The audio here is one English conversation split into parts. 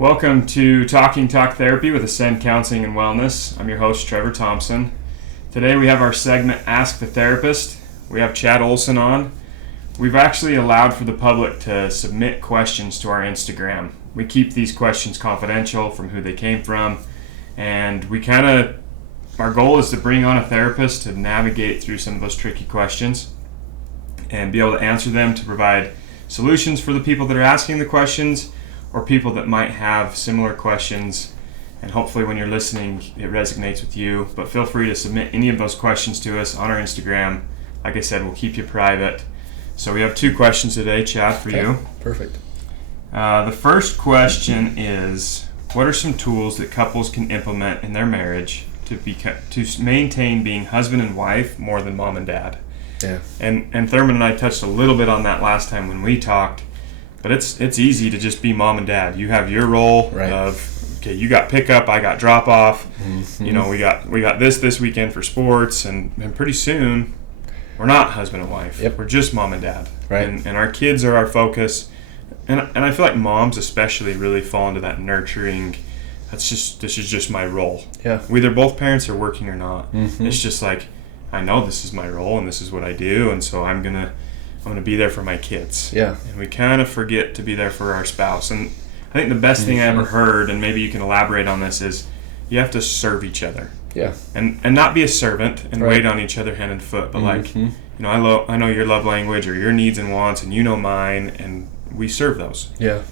Welcome to Talking Talk Therapy with Ascend Counseling and Wellness. I'm your host, Trevor Thompson. Today we have our segment, Ask the Therapist. We have Chad Olson on. We've actually allowed for the public to submit questions to our Instagram. We keep these questions confidential from who they came from, and our goal is to bring on a therapist to navigate through some of those tricky questions and be able to answer them, to provide solutions for the people that are asking the questions or people that might have similar questions. And hopefully when you're listening, it resonates with you. But feel free to submit any of those questions to us on our Instagram. Like I said, we'll keep you private. So we have 2 questions today, Chad, for you. Perfect. The first question is, what are some tools that couples can implement in their marriage to maintain being husband and wife more than mom and dad? Yeah. And Thurman and I touched a little bit on that last time when we talked, but it's easy to just be mom and dad. You have your role of, okay, you got pickup, I got drop off. Mm-hmm. You know, we got this weekend for sports, and pretty soon we're not husband and wife. Yep. We're just mom and dad. Right. And our kids are our focus. And I feel like moms especially really fall into that nurturing. This is just my role. Yeah. Whether both parents are working or not. Mm-hmm. It's just like, I know this is my role and this is what I do, and so I'm gonna be there for my kids. Yeah. And we kind of forget to be there for our spouse. And I think the best thing I ever heard, and maybe you can elaborate on this, is you have to serve each other. Yeah. And not be a servant and wait on each other hand and foot, but like, you know, I know your love language or your needs and wants, and you know mine, and we serve those. Yeah.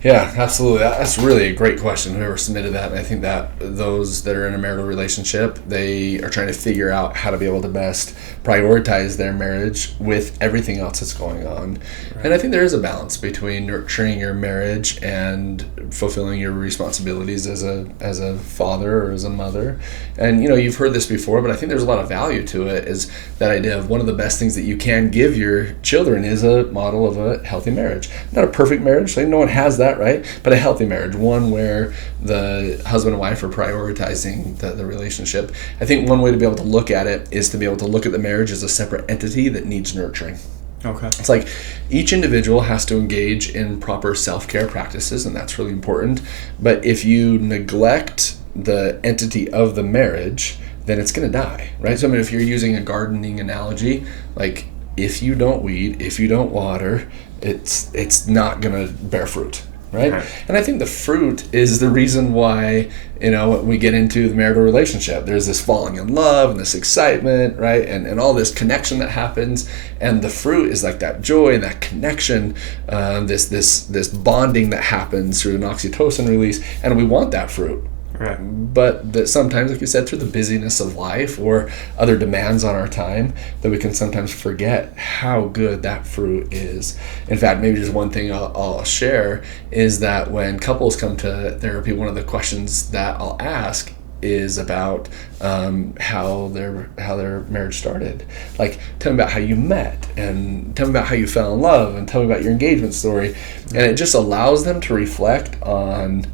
Yeah, absolutely. That's really a great question, whoever submitted that. And I think that those that are in a marital relationship, they are trying to figure out how to be able to best prioritize their marriage with everything else that's going on. Right. And I think there is a balance between nurturing your marriage and fulfilling your responsibilities as a father or as a mother. And, you know, you've heard this before, but I think there's a lot of value to it, is that idea of one of the best things that you can give your children is a model of a healthy marriage. Not a perfect marriage, like no one has that, right? But a healthy marriage, one where the husband and wife are prioritizing the relationship. I think one way to be able to look at it is to be able to look at the marriage as a separate entity that needs nurturing. Okay. It's like each individual has to engage in proper self-care practices, and that's really important. But if you neglect the entity of the marriage, then it's going to die, right? So I mean, if you're using a gardening analogy, like if you don't weed, if you don't water, it's not going to bear fruit. Right? And I think the fruit is the reason why, you know, we get into the marital relationship. There's this falling in love and this excitement, right? And all this connection that happens. And the fruit is like that joy and that connection, this bonding that happens through an oxytocin release. And we want that fruit. Right. But that sometimes, like you said, through the busyness of life or other demands on our time, that we can sometimes forget how good that fruit is. In fact, maybe just one thing I'll share is that when couples come to therapy, one of the questions that I'll ask is about how their marriage started. Like, tell me about how you met, and tell me about how you fell in love, and tell me about your engagement story. And it just allows them to reflect on,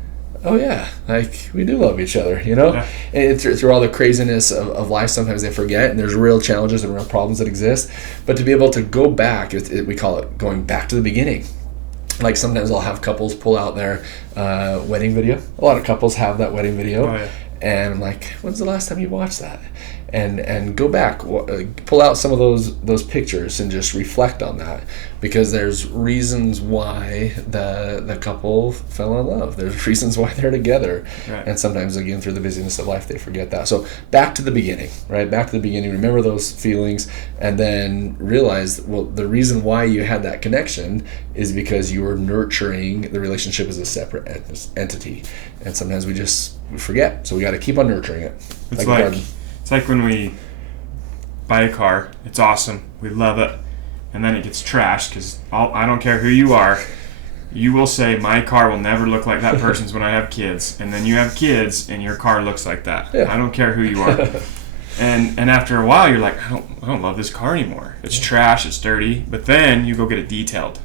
oh yeah, like we do love each other, you know? Yeah. And through all the craziness of life, sometimes they forget, and there's real challenges and real problems that exist. But to be able to go back, we call it going back to the beginning. Like sometimes I'll have couples pull out their wedding video. A lot of couples have that wedding video. Oh, yeah. And I'm like, when's the last time you watched that? And go back, pull out some of those pictures and just reflect on that, because there's reasons why the couple fell in love. There's reasons why they're together. Right. And sometimes, again, through the busyness of life, they forget that. So back to the beginning, right? Back to the beginning. Remember those feelings, and then realize, well, the reason why you had that connection is because you were nurturing the relationship as a separate entity. And sometimes we forget. So we got to keep on nurturing it. It's like when we buy a car, it's awesome, we love it, and then it gets trashed because I don't care who you are, you will say, my car will never look like that person's when I have kids, and then you have kids and your car looks like that. Yeah. I don't care who you are. and after a while you're like, I don't love this car anymore. It's trash, it's dirty, but then you go get it detailed.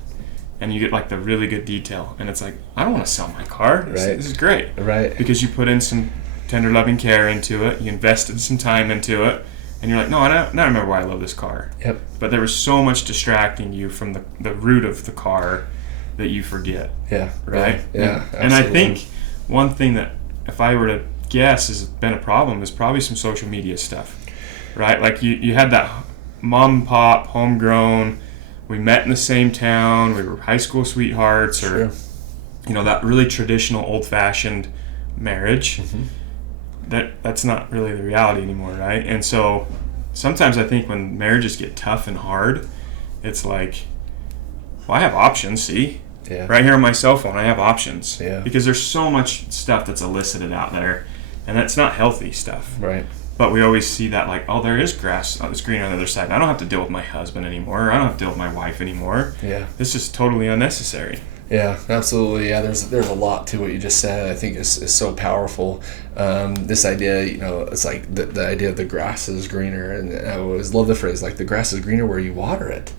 And you get like the really good detail, and it's like, I don't want to sell my car. This is great. Right. Because you put in some tender loving care into it, you invested some time into it, and you're like, no, I remember why I love this car. Yep. But there was so much distracting you from the root of the car that you forget. Yeah. Right? Yeah. And I think one thing that, if I were to guess, has been a problem is probably some social media stuff. Right? Like you had that mom and pop, homegrown, we met in the same town, we were high school sweethearts, or that really traditional old-fashioned marriage. That's not really the reality anymore, right? And so sometimes I think when marriages get tough and hard, it's like, well, I have options, see? Yeah. Right here on my cell phone, I have options. Yeah. Because there's so much stuff that's elicited out there, and that's not healthy stuff. Right. But we always see that like, oh, there is grass, it's green on the other side. I don't have to deal with my husband anymore. I don't have to deal with my wife anymore. Yeah. This is totally unnecessary. Yeah, absolutely. Yeah, there's a lot to what you just said. I think is so powerful. This idea, it's like the idea of the grass is greener, and I always love the phrase like the grass is greener where you water it.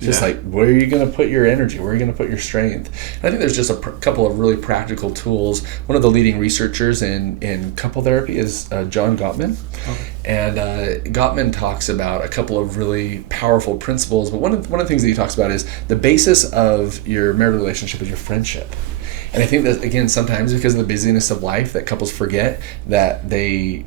Just like, where are you going to put your energy? Where are you going to put your strength? And I think there's just a couple of really practical tools. One of the leading researchers in couple therapy is John Gottman. Okay. And Gottman talks about a couple of really powerful principles. But one of the things that he talks about is the basis of your marital relationship is your friendship. And I think that, again, sometimes because of the busyness of life, that couples forget that they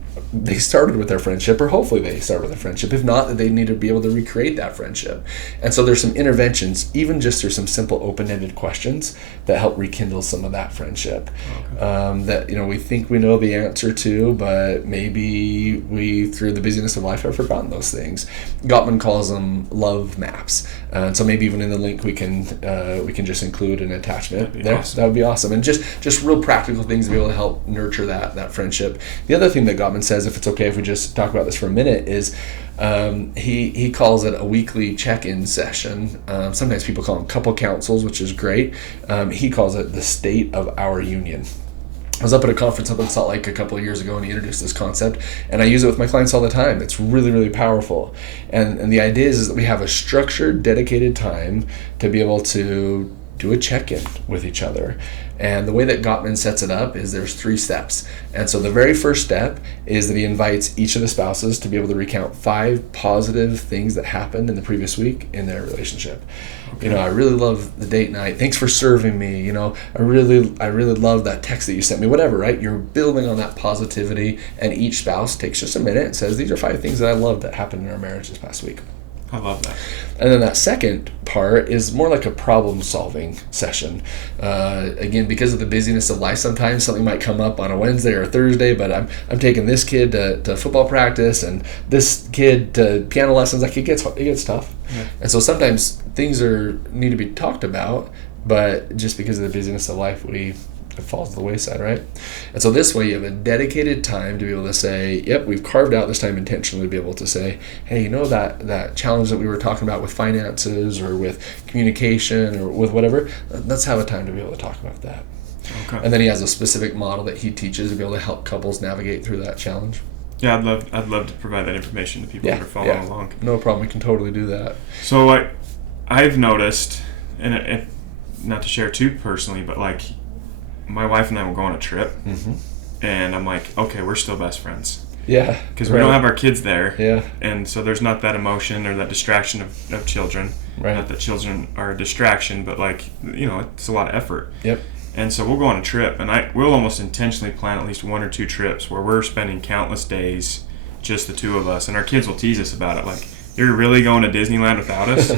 started with their friendship, or hopefully they start with a friendship. If not, that they need to be able to recreate that friendship. And so there's some interventions, even just through some simple open-ended questions that help rekindle some of that friendship. Okay. That we think we know the answer to, but maybe we, through the busyness of life, have forgotten those things. Gottman calls them love maps. And so maybe even in the link we can just include an attachment there. Awesome. That would be awesome. And just real practical things to be able to help nurture that friendship. The other thing that Gottman says, if it's okay if we just talk about this for a minute, is he calls it a weekly check-in session. Sometimes people call them couple councils, which is great. He calls it the state of our union. I was up at a conference up in Salt Lake a couple of years ago, and he introduced this concept, and I use it with my clients all the time. It's really, really powerful. And the idea is that we have a structured, dedicated time to be able to do a check-in with each other. And the way that Gottman sets it up is there's 3 steps. And so the very first step is that he invites each of the spouses to be able to recount 5 positive things that happened in the previous week in their relationship. Okay. I really love the date night. Thanks for serving me. I really love that text that you sent me. Whatever, right? You're building on that positivity, and each spouse takes just a minute and says, these are 5 things that I love that happened in our marriage this past week. I love that. And then that second part is more like a problem-solving session. Again, because of the busyness of life, sometimes something might come up on a Wednesday or a Thursday, but I'm taking this kid to football practice and this kid to piano lessons. Like it gets tough. Yeah. And so sometimes things need to be talked about, but just because of the busyness of life, it falls to the wayside, right? And so this way you have a dedicated time to be able to say, yep, we've carved out this time intentionally to be able to say, hey, that challenge that we were talking about with finances or with communication or with whatever, let's have a time to be able to talk about that. Okay. And then he has a specific model that he teaches to be able to help couples navigate through that challenge. Yeah, I'd love to provide that information to people that are following along. No problem, we can totally do that. So I've noticed, and not to share too personally, but my wife and I will go on a trip, and I'm like, okay, we're still best friends. Yeah. Because we don't have our kids there. Yeah. And so there's not that emotion or that distraction of children. Right. Not that children are a distraction, but it's a lot of effort. Yep. And so we'll go on a trip, and we'll almost intentionally plan at least 1 or 2 trips where we're spending countless days, just the 2 of us, and our kids will tease us about it, like, you're really going to Disneyland without us?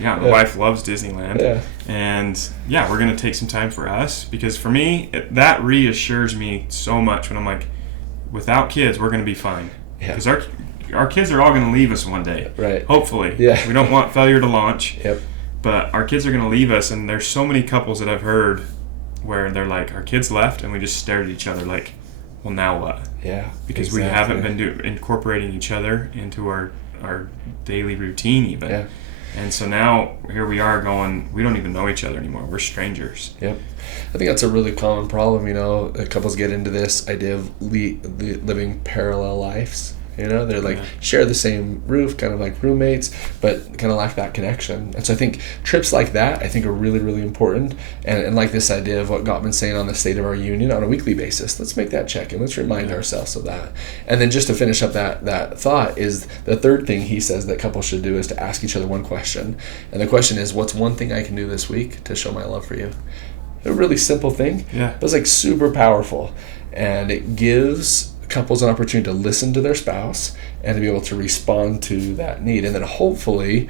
Yeah, my wife loves Disneyland. Yeah. And we're going to take some time for us, because for me, that reassures me so much when I'm like, without kids, we're going to be fine. Because our kids are all going to leave us one day. Right. Hopefully. Yeah. We don't want failure to launch. Yep. But our kids are going to leave us, and there's so many couples that I've heard where they're like, our kids left, and we just stared at each other like, well, now what? Yeah. Because we haven't been incorporating each other into our daily routine even. Yeah. And so now here we are going, we don't even know each other anymore. We're strangers. Yep. I think that's a really common problem, couples get into this idea of living parallel lives. They're like share the same roof, kind of like roommates, but kind of lack that connection. And so I think trips like that, I think, are really, really important. And like this idea of what Gottman's saying on the State of Our Union on a weekly basis, let's make that check-in. Let's remind ourselves of that. And then just to finish up that thought is the third thing he says that couples should do is to ask each other one question. And the question is, what's one thing I can do this week to show my love for you? A really simple thing, but it's like super powerful. And it gives couples an opportunity to listen to their spouse and to be able to respond to that need. And then hopefully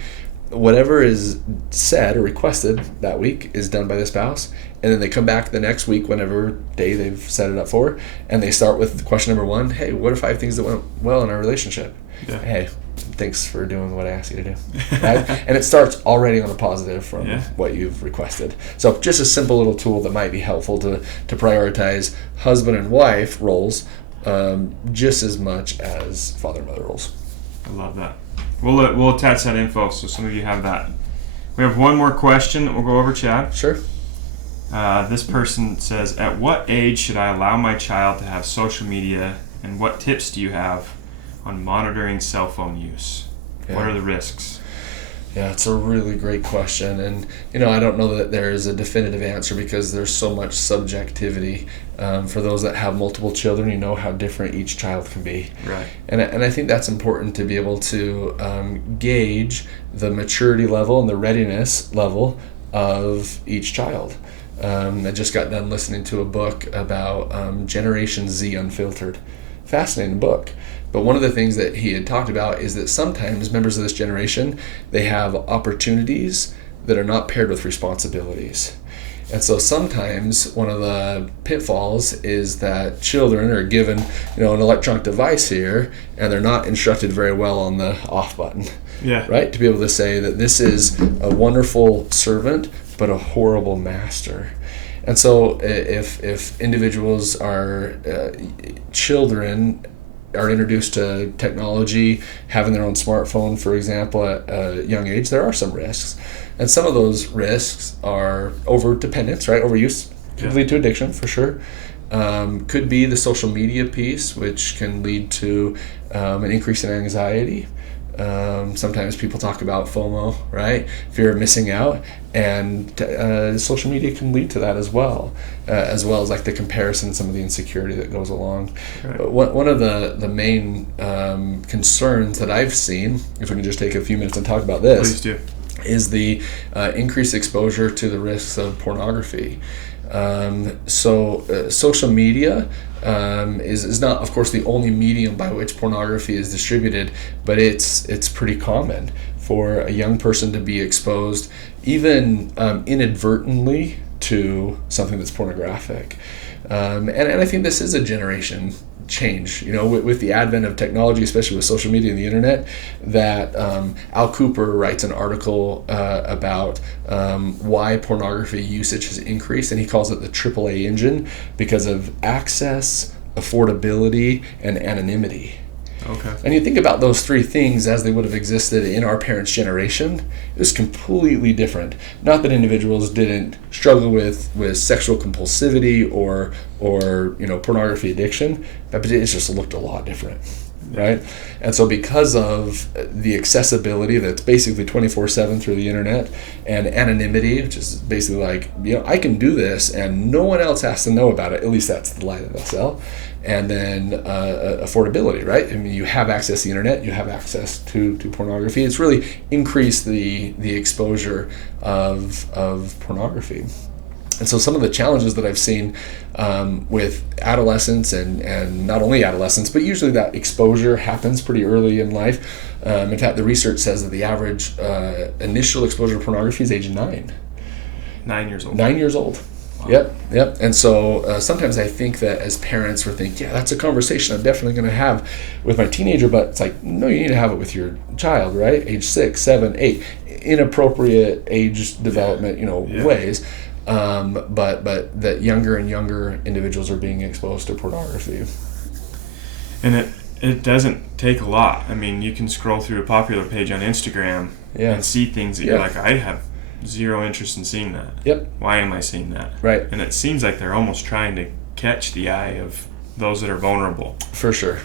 whatever is said or requested that week is done by the spouse. And then they come back the next week, whenever day they've set it up for, and they start with question number 1. Hey, what are 5 things that went well in our relationship? Hey, thanks for doing what I asked you to do. Right? And it starts already on a positive from what you've requested. So just a simple little tool that might be helpful to prioritize husband and wife roles just as much as father and mother roles. I love that. We'll attach that info so some of you have that. We have one more question that we'll go over, Chad. Sure. This person says, at what age should I allow my child to have social media, and what tips do you have on monitoring cell phone use? What are the risks? Yeah, it's a really great question. And, I don't know that there is a definitive answer because there's so much subjectivity. For those that have multiple children, you know how different each child can be. Right. And I think that's important to be able to gauge the maturity level and the readiness level of each child. I just got done listening to a book about Generation Z Unfiltered. Fascinating book. But one of the things that he had talked about is that sometimes members of this generation, they have opportunities that are not paired with responsibilities. And so sometimes one of the pitfalls is that children are given, an electronic device here, and they're not instructed very well on the off button. Yeah. Right? To be able to say that this is a wonderful servant, but a horrible master. And so if individuals are children are introduced to technology, having their own smartphone, for example, at a young age, there are some risks. And some of those risks are over-dependence, right? Overuse could lead to addiction, for sure. Could be the social media piece, which can lead to an increase in anxiety. Sometimes people talk about FOMO, right? Fear of missing out, and social media can lead to that as well as like the comparison, some of the insecurity that goes along. Right. But one of the main concerns that I've seen, if we can just take a few minutes and talk about this, please do, is the increased exposure to the risks of pornography. Social media is not, of course, the only medium by which pornography is distributed, but it's pretty common for a young person to be exposed, even inadvertently, to something that's pornographic. And I think this is a generation change, with the advent of technology, especially with social media and the internet, that Al Cooper writes an article about why pornography usage has increased, and he calls it the AAA engine because of access, affordability, and anonymity. Okay. And you think about those 3 things as they would have existed in our parents' generation, it was completely different. Not that individuals didn't struggle with sexual compulsivity or pornography addiction, but it just looked a lot different, right? And so because of the accessibility that's basically 24/7 through the internet, and anonymity, which is basically like, I can do this and no one else has to know about it, at least that's the lie that they sell. And then affordability, right? I mean, you have access to the internet, you have access to pornography. It's really increased the exposure of pornography. And so some of the challenges that I've seen with adolescents, and not only adolescents, but usually that exposure happens pretty early in life. In fact, the research says that the average initial exposure to pornography is age 9. 9 years old. 9 years old. Wow. Yep. And so sometimes I think that as parents, we're thinking, that's a conversation I'm definitely going to have with my teenager, but it's like, no, you need to have it with your child, right? Age 6, 7, 8, inappropriate age development, ways. But that younger and younger individuals are being exposed to pornography. And it doesn't take a lot. I mean, you can scroll through a popular page on Instagram and see things that you're like, I have zero interest in seeing that. Yep. Why am I seeing that? Right. And it seems like they're almost trying to catch the eye of those that are vulnerable. For sure.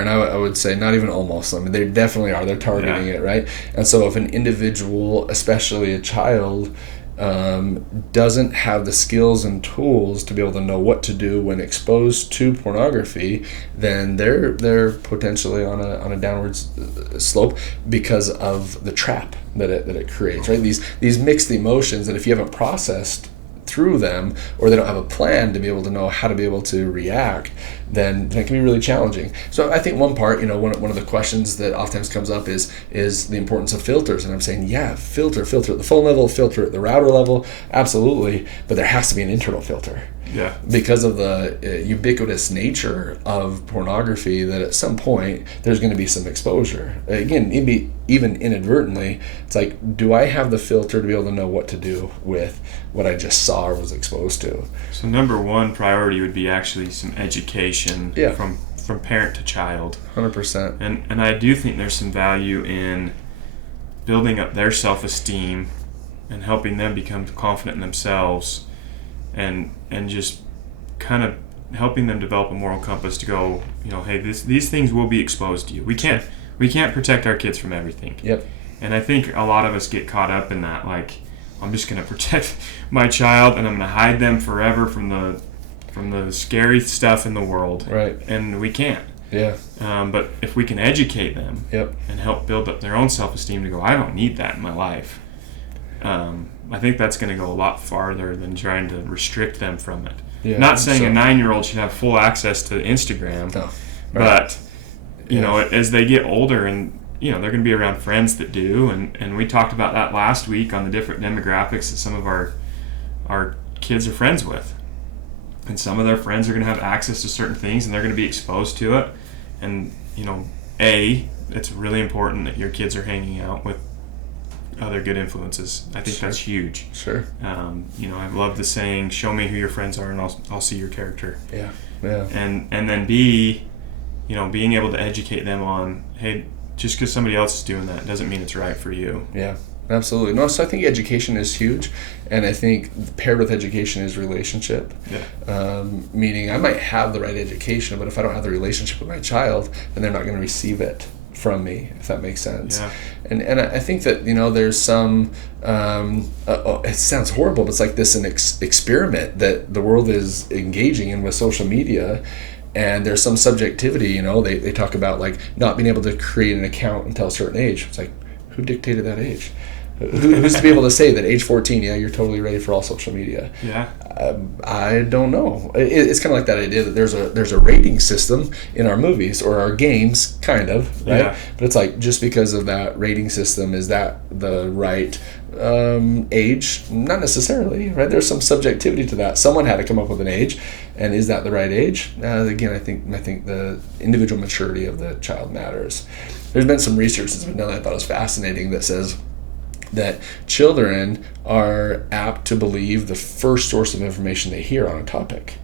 And I would say not even almost. I mean, they definitely are. They're targeting it, right? And so if an individual, especially a child, doesn't have the skills and tools to be able to know what to do when exposed to pornography, then they're potentially on a downward slope because of the trap that it creates, right? These mixed emotions that if you haven't processed through them, or they don't have a plan to be able to know how to be able to react, then it can be really challenging. So I think one part, one of the questions that oftentimes comes up is the importance of filters. And I'm saying, yeah, filter at the phone level, filter at the router level, absolutely, but there has to be an internal filter. Yeah. Because of the ubiquitous nature of pornography, that at some point there's going to be some exposure. Again, even inadvertently, it's like, do I have the filter to be able to know what to do with what I just saw or was exposed to? So number one priority would be actually some education from parent to child. 100%. And I do think there's some value in building up their self-esteem and helping them become confident in themselves, and just kind of helping them develop a moral compass to go, hey, these things will be exposed to you. We can't protect our kids from everything. Yep. And I think a lot of us get caught up in that, like, I'm just going to protect my child and I'm going to hide them forever from the scary stuff in the world. Right. And we can't. Yeah. But if we can educate them and help build up their own self-esteem to go, I don't need that in my life, I think that's going to go a lot farther than trying to restrict them from it. Yeah, Not saying a 9-year-old should have full access to Instagram, no. But as they get older, and they're going to be around friends that do, and we talked about that last week on the different demographics that some of our kids are friends with, and some of their friends are going to have access to certain things, and they're going to be exposed to it, and it's really important that your kids are hanging out with other good influences. I think that's huge. Sure. I love the saying, show me who your friends are and I'll see your character. Yeah. And then B, being able to educate them on, hey, just because somebody else is doing that doesn't mean it's right for you. Yeah, absolutely. No, so I think education is huge, and I think paired with education is relationship. Yeah. Meaning I might have the right education, but if I don't have the relationship with my child, then they're not going to receive it from me, if that makes sense. Yeah. And I think that there's some it sounds horrible, but it's like this experiment that the world is engaging in with social media, and there's some subjectivity. They talk about like not being able to create an account until a certain age. It's like, who dictated that age? Who's to be able to say that age 14, you're totally ready for all social media? Yeah. I don't know. It's kind of like that idea that there's a rating system in our movies or our games, kind of, right? Yeah. But it's like, just because of that rating system, is that the right age? Not necessarily, right? There's some subjectivity to that. Someone had to come up with an age, and is that the right age? Again, I think the individual maturity of the child matters. There's been some research that's been done that I thought was fascinating that says that children are apt to believe the first source of information they hear on a topic,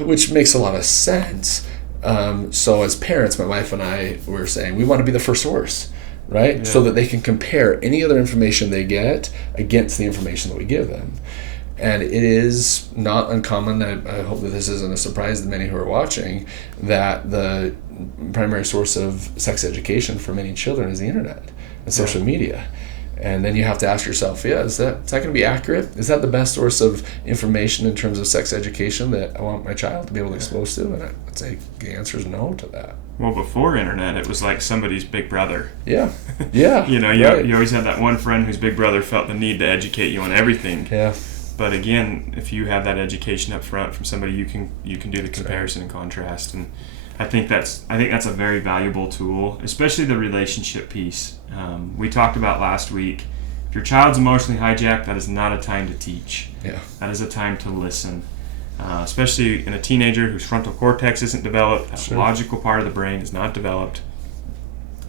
which makes a lot of sense. So as parents, my wife and I were saying, we want to be the first source, right? Yeah. So that they can compare any other information they get against the information that we give them. And it is not uncommon, I hope that this isn't a surprise to many who are watching, that the primary source of sex education for many children is the internet and social media. And then you have to ask yourself, is that going to be accurate? Is that the best source of information in terms of sex education that I want my child to be able to expose to? And I'd say the answer is no to that. Well, before internet, it was like somebody's big brother. Yeah. You Right. you always had that one friend whose big brother felt the need to educate you on everything. Yeah. But again, if you have that education up front from somebody, you can do the comparison and contrast, and I think that's a very valuable tool, especially the relationship piece. We talked about last week, if your child's emotionally hijacked, that is not a time to teach. Yeah. That is a time to listen, especially in a teenager whose frontal cortex isn't developed, that logical part of the brain is not developed.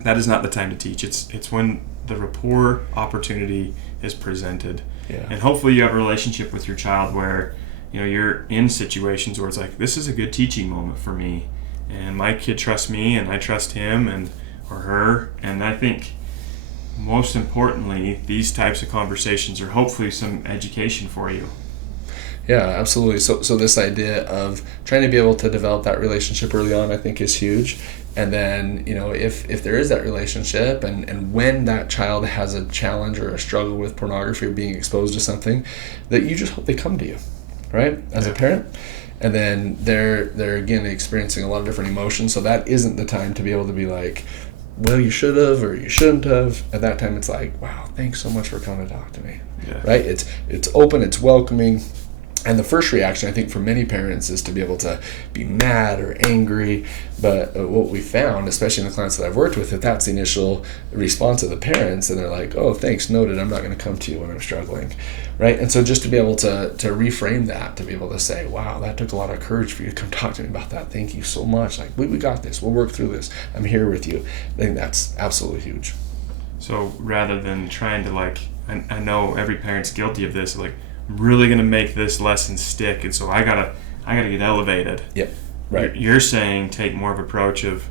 That is not the time to teach. It's when the rapport opportunity is presented. Yeah. And hopefully you have a relationship with your child where you're in situations where it's like, this is a good teaching moment for me, and my kid trusts me and I trust him or her. And I think most importantly, these types of conversations are hopefully some education for you. Yeah, absolutely. So this idea of trying to be able to develop that relationship early on, I think, is huge. And then, if there is that relationship, and when that child has a challenge or a struggle with pornography or being exposed to something, that you just hope they come to you, right, as a parent. And then they're again experiencing a lot of different emotions. So that isn't the time to be able to be like, well, you should have or you shouldn't have. At that time, it's like, wow, thanks so much for coming to talk to me. Yeah. Right? It's open, it's welcoming. And the first reaction, I think, for many parents is to be able to be mad or angry. But what we found, especially in the clients that I've worked with, if that's the initial response of the parents, and they're like, oh, thanks, noted, I'm not going to come to you when I'm struggling, right? And so just to be able to reframe that, to be able to say, wow, that took a lot of courage for you to come talk to me about that. Thank you so much. Like, we got this. We'll work through this. I'm here with you. I think that's absolutely huge. So rather than trying to I know every parent's guilty of this, like, I'm really going to make this lesson stick, and so I gotta get elevated. Yep. Right. You're saying take more of an approach of,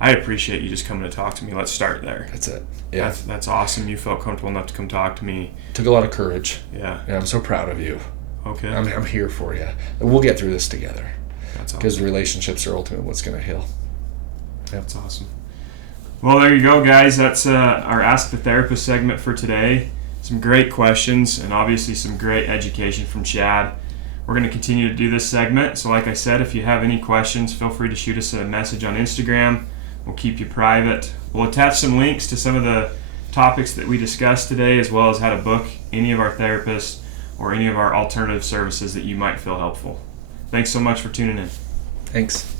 I appreciate you just coming to talk to me. Let's start there. That's it. Yeah. That's awesome. You felt comfortable enough to come talk to me. Took a lot of courage. Yeah. Yeah, I'm so proud of you. Okay. I'm here for you. And we'll get through this together. That's awesome. Because relationships are ultimately what's going to heal. That's awesome. Well, there you go, guys. That's our Ask the Therapist segment for today. Some great questions and obviously some great education from Chad. We're going to continue to do this segment. So like I said, if you have any questions, feel free to shoot us a message on Instagram. We'll keep you private. We'll attach some links to some of the topics that we discussed today, as well as how to book any of our therapists or any of our alternative services that you might feel helpful. Thanks so much for tuning in. Thanks.